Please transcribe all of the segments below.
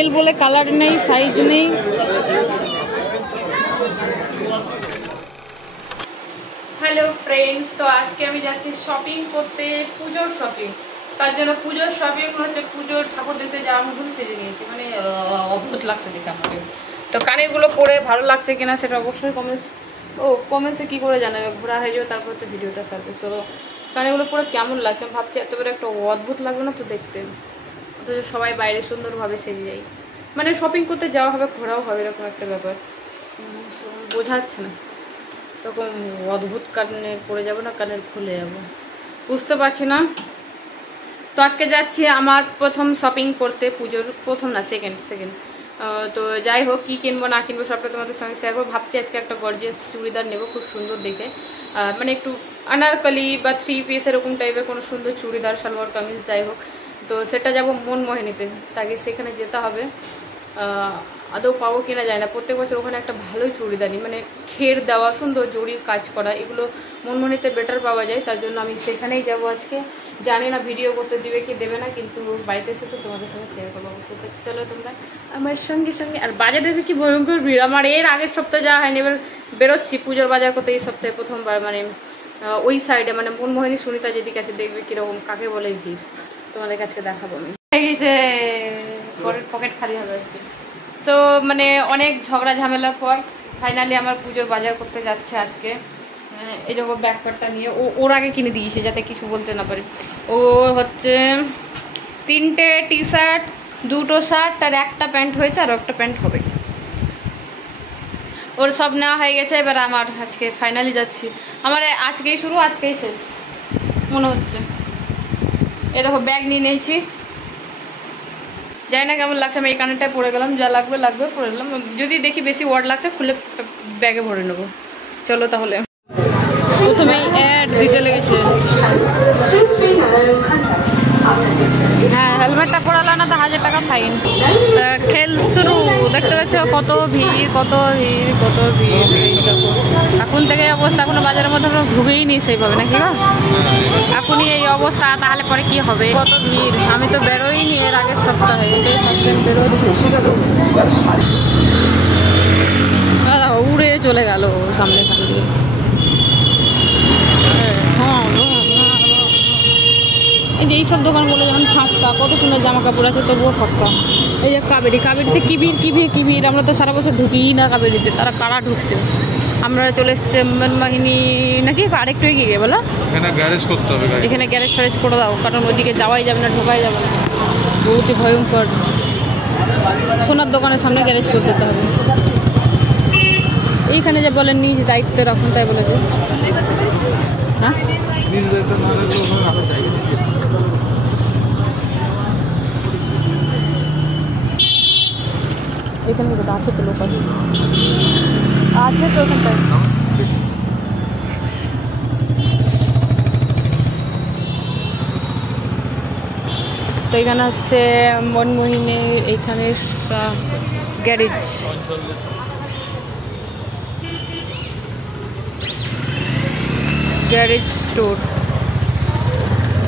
এল বলে কালার নেই, সাইজ নেই। হ্যালো ফ্রেন্ডস, তো আজকে আমি যাচ্ছি শপিং করতে, পুজোর শপিং। তার জন্য পুজোর শপিং হচ্ছে পুজোর ঠাকুর দেখতে যাওয়ার মতন সেজে নিয়েছি, মানে অদ্ভুত লাগছে দেখে আমাকে। তো কানেরগুলো পরে ভালো লাগছে কিনা সেটা অবশ্যই কমেন্টসে কী করে জানাবে, ঘোরা হয়ে যাবে তারপর তো ভিডিওটা ছাড়বে। তো কানেরগুলো পরে কেমন লাগছে ভাবছি, এত বড় একটা অদ্ভুত লাগবে না তো দেখতে। অথচ সবাই বাইরে সুন্দরভাবে সেজে যায়, মানে শপিং করতে যাওয়া হবে, ঘোরাও হবে, এরকম একটা ব্যাপার বোঝা যাচ্ছে না। এরকম অদ্ভুত কানের পরে যাবো না কানের খুলে যাবো, বুঝতে পারছি না। তো আজকে যাচ্ছি আমার প্রথম শপিং করতে, পুজোর প্রথম না সেকেন্ড। তো যাই হোক, কী কিনবো না কিনবো সবটা তোমাদের সঙ্গে শেয়ার করবো। ভাবছি আজকে একটা গর্জিয়াস চুড়িদার নেবো, খুব সুন্দর দেখে, মানে একটু আনারকলি বা 3 পিস এরকম টাইপের কোনো সুন্দর চুড়িদার, সালোয়ার কামিজ, যাই হোক। তো সেটা যাবো মনমোহিনীতে, তাকে সেখানে যেতে হবে। আদৌ পাবো কিনা যায় না। প্রত্যেক বছর ওখানে একটা ভালোই চুড়িদারি, মানে ঘের দেওয়া, সুন্দর জরির কাজ করা, এগুলো মনমোহিনীতে বেটার পাওয়া যায়। তার জন্য আমি সেখানেই যাব আজকে। জানি না ভিডিও করতে দিবে কি দেবে না, কিন্তু বাড়িতে এসে তো তোমাদের সঙ্গে শেয়ার করবো অবশ্যই। তো চলো তোমরা আমার সঙ্গে। আর বাজারে কি ভয়ঙ্কর ভিড়, আমার এর আগের সপ্তাহে যাওয়া হয়নি, এবার বেরোচ্ছি পুজোর বাজার করতে এই সপ্তাহে প্রথমবার। মানে ওই সাইডে, মানে মনমোহিনী সুনিতা যেদিকে আছে, দেখবে কীরকম কাকে বলে ভিড়, তোমাদের কাছে দেখাবো আমি। যে পকেট খালি হবে আজকে। তো মানে অনেক ঝগড়া ঝামেলার পর ফাইনালি আমার পুজোর বাজার করতে যাচ্ছে আজকে। এই যখন ব্যাকপ্যাকটা নিয়ে ওর আগে কিনে দিয়েছে যাতে কিছু বলতে না পারে। ও হচ্ছে 3টে টি শার্ট, 2টো শার্ট আর একটা প্যান্ট হয়েছে, আর একটা প্যান্ট হবে। ওর সব নেওয়া হয়ে গেছে, এবার আমার আজকে ফাইনালি যাচ্ছি। আমার আজকেই শুরু, আজকেই শেষ মনে হচ্ছে। এই দেখো ব্যাগ নিয়ে নিয়েছি, জানি না কেমন লাগছে। আমি এই কানেরটায় পরে গেলাম, যা লাগবে পরে গেলাম। যদি দেখি বেশি ওয়ার্ড লাগছে খুলে ব্যাগে ভরে নেবো। চলো তাহলে। প্রথমেই অ্যাড দিতে লেগেছে। হ্যাঁ, হেলমেটটা পরালো না তো 1000 টাকা ফাইন। খেল শুরু, দেখতে পাচ্ছ কত ভিড়। এখন থেকে অবস্থা, এখনো বাজারের মধ্যে আমরা ঢুকেই নি সেইভাবে, নাকি বা এখনই এই অবস্থা, তাহলে পরে কি হবে, কত ভিড়। আমি তো বেরোইনি এর আগের সপ্তাহে, এটাই ফার্স্ট টাইম বেরোয়। উড়ে চলে গেল সামনে দিয়ে। এই যে এইসব দোকানগুলো যেমন ফাঁকা, কত সুন্দর জামা কাপড় আছে, তবুও ফাঁকা। এই যে কাবেরিতে কি ভিড়। আমরা তো সারা বছর ঢুকিই না কাবেরিতে, তারা কারা ঢুকছে। আমরা চলে এসছি মনমোহিনী, নাকি আরেকটু এগিয়ে গিয়ে বলো, এখানে গ্যারেজ করতে হবে, এখানে গ্যারেজ ফ্যারেজ করে দাও, কারণ ওইদিকে যাওয়াই যাবে না, ঢোকাই যাবে না, বহুতই ভয়ঙ্কর। সোনার দোকানের সামনে গ্যারেজ করে দিতে হবে। এইখানে যে বলেন নিজ দায়িত্বে রাখুন, তাই বলেছে। হ্যাঁ, এখানে আছে তো লোক আছে তো ওখানটায়। তো এখানে হচ্ছে মনমোহিনীর এইখানে গ্যারেজ। স্টোর।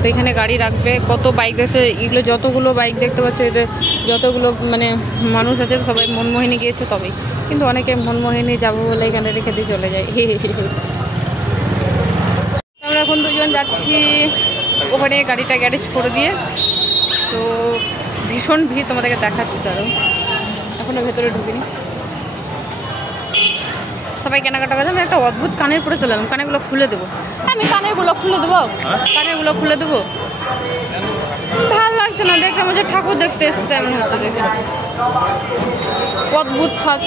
তো এখানে গাড়ি রাখবে, কত বাইক আছে, এগুলো যতগুলো বাইক দেখতে পাচ্ছ, এদের যতগুলো মানে মানুষ আছে সবাই মনমোহিনী গিয়েছে তবেই, কিন্তু অনেকে মনমোহিনী যাবো বলে এখানে রেখে দিয়ে চলে যায়। আমরা এখন দুজন যাচ্ছি ওখানে গাড়িটা গ্যারেজ করে দিয়ে। তো ভীষণ ভিড়, তোমাদেরকে দেখাচ্ছি, তারও এখনো ভেতরে ঢুকিনি। সবাই কেনাকাটা করলাম, একটা অদ্ভুত কানের পরে চলে এলাম। কানেরগুলো খুলে দেবো, আমি কানেরগুলো খুলে দেবো। ভালো লাগছে না দেখতে, আমার যে ঠাকুর দেখতে এসছে এমন হচ্ছে দেখে, অদ্ভুত সাজ।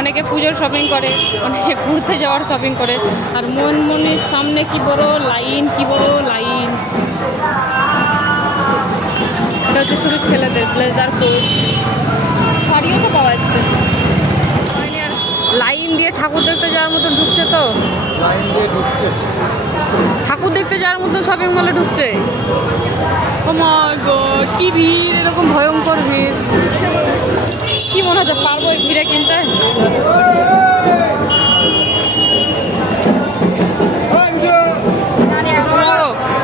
অনেকে পুজোর শপিং করে, অনেকে ঘুরতে যাওয়ার শপিং করে, আর মনমোহিনীর সামনে কি বড় লাইন। এটা হচ্ছে শুধু ছেলেদের ব্লেজার, কোট, শাড়িও তো পাওয়া যাচ্ছে। লাইন দিয়ে ঠাকুর দেখতে যাওয়ার মতন ঢুকছে, তো ঠাকুর দেখতে যাওয়ার মতন শপিং মলে ঢুকছে। ও মাই গড, কি ভিড়, এরকম ভয়ঙ্কর ভিড়। কি মনে হচ্ছে পারবো এই ভিড়ে কিনতে?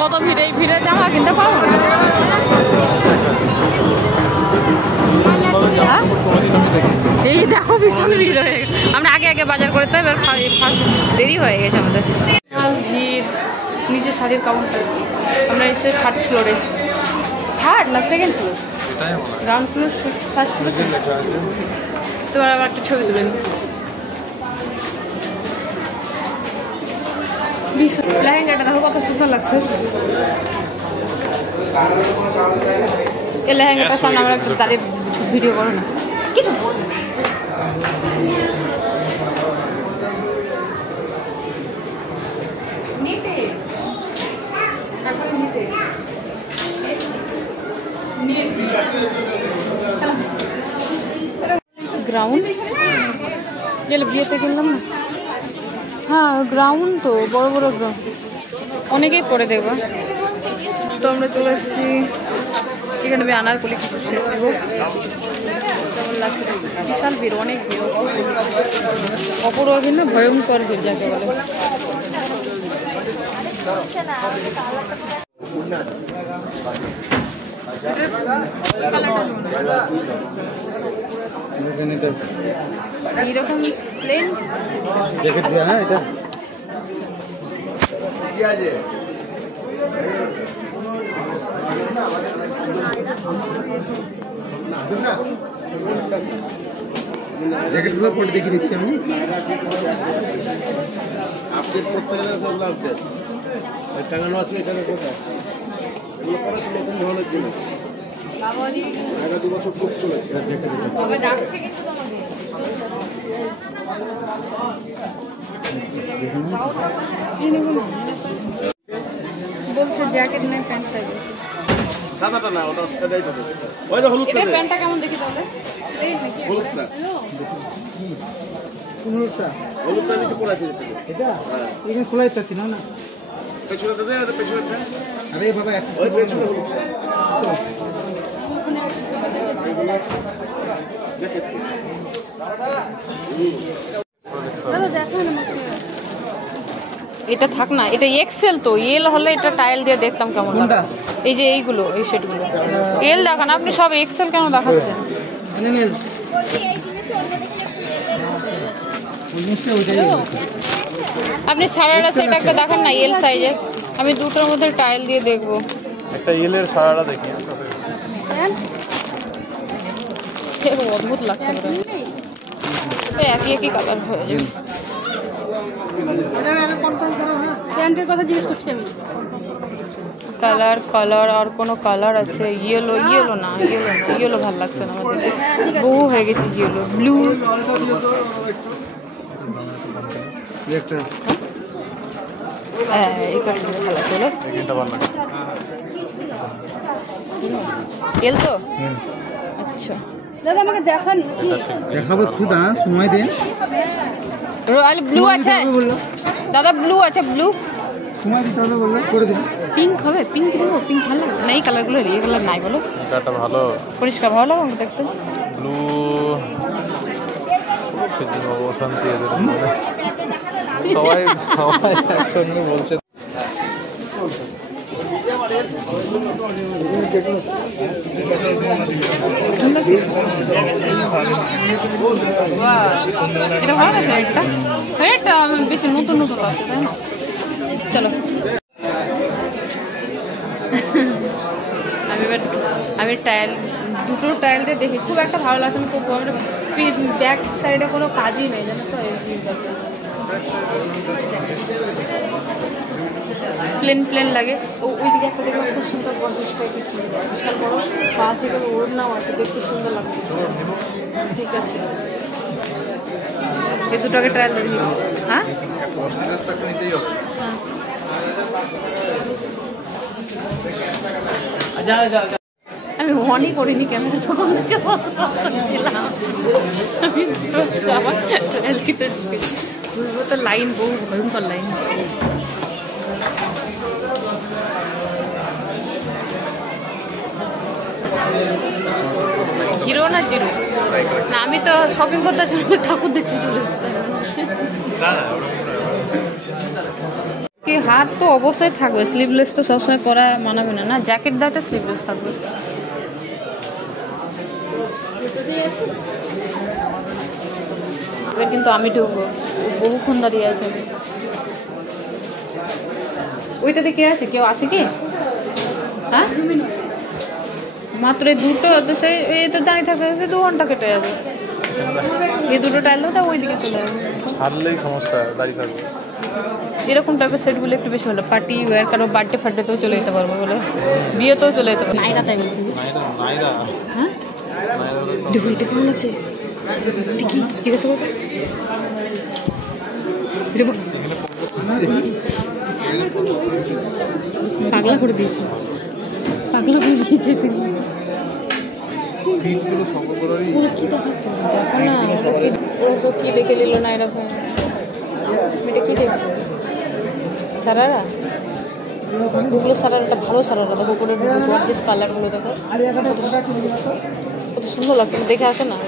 কত ভিড়ে ভিড় হয়ে গেছে, আমরা আগে আগে বাজার করতে হবে, এবার দেরি হয়ে গেছে আমাদের। ভিড় নিচে শাড়ির কাউন্টার, আমরা এসে 3rd ফ্লোরে, 3rd না 2nd floor, ground floor 1st floor. তোমার আবার একটা ছবি তুলে নিই। লেহেঙ্গাটা দেখো কত সুন্দর লাগছে। এই লেহেঙ্গাটার সামনে আমরা একটু দাঁড়িয়ে ভিডিও করো না, কিছু গ্রাউন্ড গেলে বিয়েতে কিনলাম না। হ্যাঁ গ্রাউন্ড তো বড় বড় গ্রাউন্ড, অনেকেই পরে দেখবা। তো আমরা চলে এসেছি এখানে, আমি আনারকলি কিছু সেট দেবো। কেমন লাগছে, বিশাল ভিড়, অনেক ভিড়, অপূর্ব ভিড় না, ভয়ঙ্কর ভিড় যাকে বলে। এইরকম প্লেন জ্যাকেট দেয়া, হ্যাঁ এটা জ্যাকেটগুলো পরে দেখিয়ে দিচ্ছি আমি। আপডেট করতে গেলে সবগুলো আপডেট টাঙানো আছে এখানে, কোথায় এগুলো পরে নতুন ধরনের জিনিস, আগে 2 বছর খুব চলেছে। বলছে জ্যাকেট নেই, প্যান্ট চাই। সাদাটা না, ওটা এটাই তো। ওই যে হলুদ, এটা প্যান্টটা কেমন দেখি তাহলে? এই নাকি হলুদটা? হলুদটা, হলুদটা নিচে পড়ে আছে এটা। হ্যাঁ এখানে খোলা যাচ্ছে না, না পেছনেটা দে, এটা পেছনেটা। আরে বাবা ওই পেছনে হলুদটা জ্যাকেট দাদা দেখো না। এটা থাক না, এটা এক্সেল তো, এল হলে এটা টাইল দিয়ে দেখতাম কেমন লাগে। এই যে এইগুলো, এই সেটগুলো এল দেখান, আপনি সব এক্সেল কেন দেখাচ্ছেন? আপনি সারারা সেট একটা দেখান না এল সাইজের, আমি দুটোর মধ্যে টাইল দিয়ে দেখবো। একটা এল এর সারারা দেখি, অদ্ভুত লাগছে, একই একই কালার হয়ে যাবে। প্যান্টের কথা জিজ্ঞেস করছি আমি। কালার কালার আর কোনো কালার আছে? ইয়েলো, ইয়েলো না, ইয়েলো না, ইয়েলো ভালো লাগছে না আমাদের, বহু হয়ে গেছে ইয়েলো। ব্লু, হ্যাঁ এই কালারটা ভালো লাগছে, এল তো। আচ্ছা দাদা আমাকে দেখান, দেখাবো খুদা, সময় দিন। রয়্যাল ব্লু আছে দাদা, ব্লু আছে, ব্লু সময় দিতে হবে, বললো করে দিন। পিঙ্ক হবে, পিঙ্ক দেবো, পিঙ্ক ভালো লাগে না, এই কালারগুলো, এই কালার নাই বলো। এটা ভালো পরিষ্কার, ভালো লাগে আমাকে দেখতে। ব্লু শান্তি, সবাই সবাই একসঙ্গে বলছে। এটা ভালো আছে, একটা রেটটা বেশি নতুন নতুন আছে, তাই না? চলো আমি টাইল, দুটো টাইল দিয়ে দেখি, খুব একটা ভালো লাগছে না। তবু আমরা ব্যাক সাইডে কোনো কাজই নেই, জানো তো, প্লেন প্লেন লাগে। ওইদিকে একটা দেখলাম খুব সুন্দর, 50 টাকা বিশাল বড়, পা থেকে ওর নাও আছে, দেখতে সুন্দর লাগছে। ঠিক আছে, এই দুটোকে ট্রায়াল দেখি। হ্যাঁ আমি অনই করিনি ক্যামেরা, তখন করছিলাম আমি, ট্রায়াল কিতে তো লাইন, বহু ভয়ঙ্কর লাইন। হিরো না জিরো না, আমি তো শপিং করতে চলে ঠাকুর দেখতে চলে এসেছি। হাত তো অবশ্যই থাকবে, স্লিভলেস তো সবসময় পরা মানাবে না, না জ্যাকেট দাতে স্লিভলেস থাকবে। এবার কিন্তু আমি ঢুকবো, বহুক্ষণ দাঁড়িয়ে আছে। ওইটাতে কে আছে, কেউ আছে কি? হ্যাঁ মাত্র এই দুটো, তো সেই এতে দাঁড়িয়ে থাকতে 2 ঘন্টা কেটে যাবে। এই দুটো টাইলও তা ওইদিকে চলে যাবে, ছাড়লেই সমস্যা, দাঁড়িয়ে থাকবে। এরকম টাইপের সেটগুলো একটু বেশি ভালো, পার্টি ওয়ার, কারো বার্থডে ফার্থডেতেও চলে যেতে পারবো, বলে বিয়েতেও চলে যেতে পারবো। নাইরা তাই বলছি। হ্যাঁ দেখো এটা কেমন আছে, কি জিজ্ঞাসা করবো। পাগলা করে দিয়েছে, পাগলা করে দিয়েছে তুমি। কি দেখাচ্ছে দেখো না, ওরা কি দেখে নিল না এরকম। এটা কি দেখছো, সারারা? ওগুলো সারারাটা ভালো, সারারা দেখো, উপরে গর্জিয়াস কালারগুলো দেখো, কত সুন্দর লাগছে, দেখে আসো না।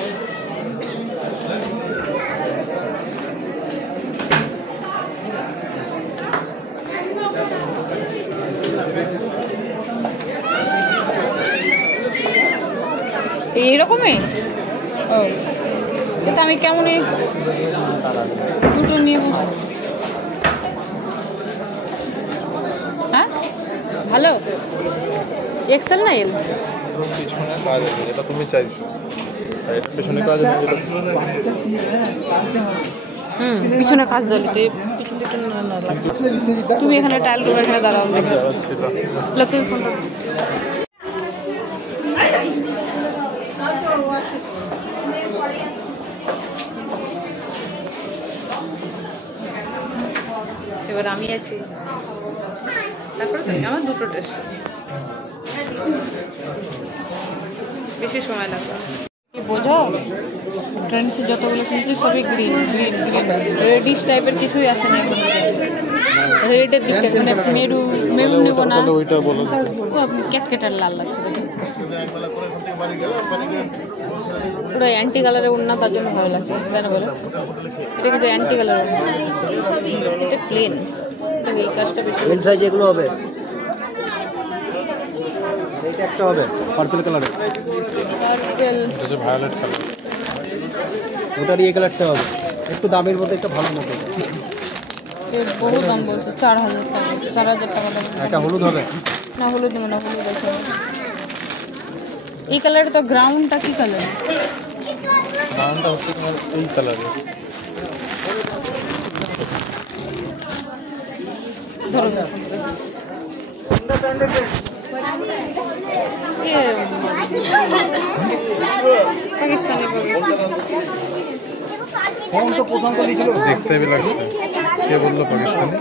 এইরকমই ও, এটা আমি কেমনই দুটো নিয়ে। হ্যাঁ ভালো, এক্সেল না এল? পিছনে কাজ আছে যেটা তুমি চাইছো, এটা পিছনে কাজ আছে। পিছনে কাজ দিলে পিছনে তুমি এখানে টাইল রুম এখানে দাঁড়াও, তুমি ফোনটা। এবার আমি আছি, তারপরে তো আমার দুটো ড্রেস, বেশি সময় লাগবে। কি বোঝো, ট্রেন্ডসে যতগুলো কিনছি সবই গ্রিন গ্রিন গ্রিন, রেডিশ টাইপের কিছুই আসে না এখন। রেডের দিকটা মানে মেরুন নেবো না, ও আপনি ক্যাটকেটার লাল লাগছে দেখুন, পুরো অ্যান্টি কালারের ওড়না, তার জন্য ভালো লাগছে, তাই না বলো? এটা কিন্তু অ্যান্টি কালারের ওড়না, এটা প্লেন, এই কাজটা বেশি। এল সাইজ এগুলো হবে, এইটা একটা হবে পার্পল কালারের, পার্পল এটা ভায়োলেট কালার, ওটার এই কালারটা হবে, একটু দামের মধ্যে একটা ভালো মতো। বহু দাম বলছে, 4000 টাকা, 4000 টাকা দাম। একটা হলুদ হবে না, হলুদ দেবো না, হলুদ আছে। এই কালারটা তো, গ্রাউন্ডটা কি কালার? গ্রাউন্ডটা হচ্ছে তোমার এই কালারের। ধরো পাকিস্তানি দেখতে হেবি লাগছে, কে বললো পাকিস্তানি?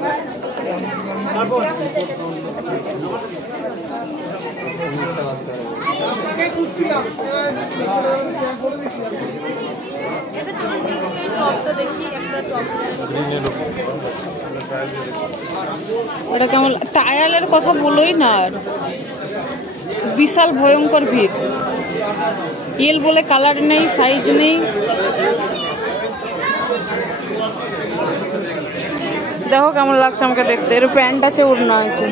ওটা কেমন, টায়ালের কথা বলোই না, বিশাল ভয়ঙ্কর ভিড়। এল বলে কালার নেই, সাইজ নেই। দেখো কেমন লাগছে আমাকে দেখতে, এর প্যান্ট আছে, ওড়না আছে,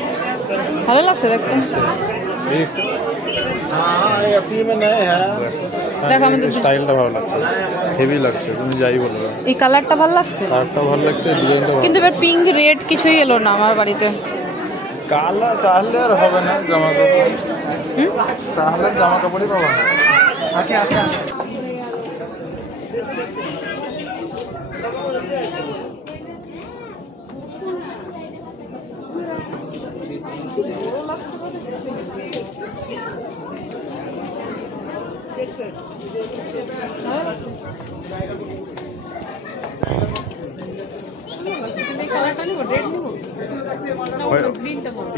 ভালো লাগছে দেখতে। দেখো আমাদের স্টাইলটা ভালো লাগছে, হেভি লাগছে, তুমি যাই বলো। এই কালারটা ভালো লাগছে, কালারটা ভালো লাগছে, ডিজাইনটা ভালো। কিন্তু এবার পিঙ্ক রেড কিছুই এলো না আমার বাড়িতে। কালার তাহলে আর হবে না, জামা কাপড় তাহলে জামা কাপড়ই পাবো না। আচ্ছা আচ্ছা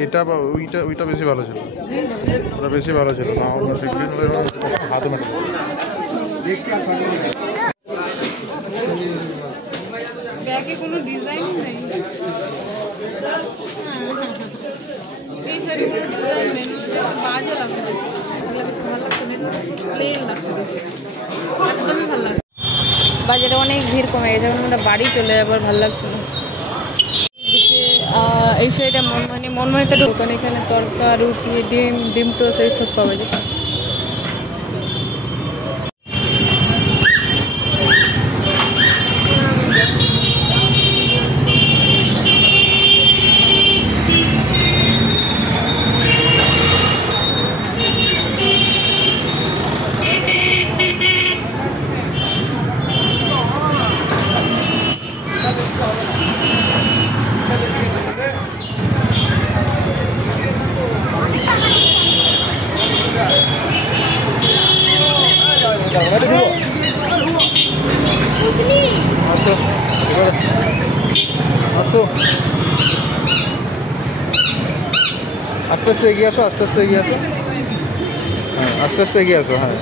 এটা বা ওইটা, ওইটা বেশি ভালো ছিল, ওটা বেশি ভালো ছিল না, অন্য গ্রিন হাতে মেটে। ব্যাগে কোনো ডিজাইন নেই, এই শাড়ি কোনো ডিজাইন নেই, বাজে লাগছে, ভালো লাগছে না, প্লেন লাগছে দেখে, একদমই ভালো লাগছে। বাজারে অনেক ভিড় কমে গেছে, এখন আমরা বাড়ি চলে যাবার ভালো লাগছে না। এই শাড়িটা মনমানিতে ঢোকান, এখানে তরকা, রুটি, ডিম টোস্ট এইসব পাওয়া যায়। আসো এবারে আসো, আস্তে আস্তে এগিয়ে আসো, আস্তে আস্তে এগিয়ে আসো, হ্যাঁ আস্তে আস্তে এগিয়ে আসো, হ্যাঁ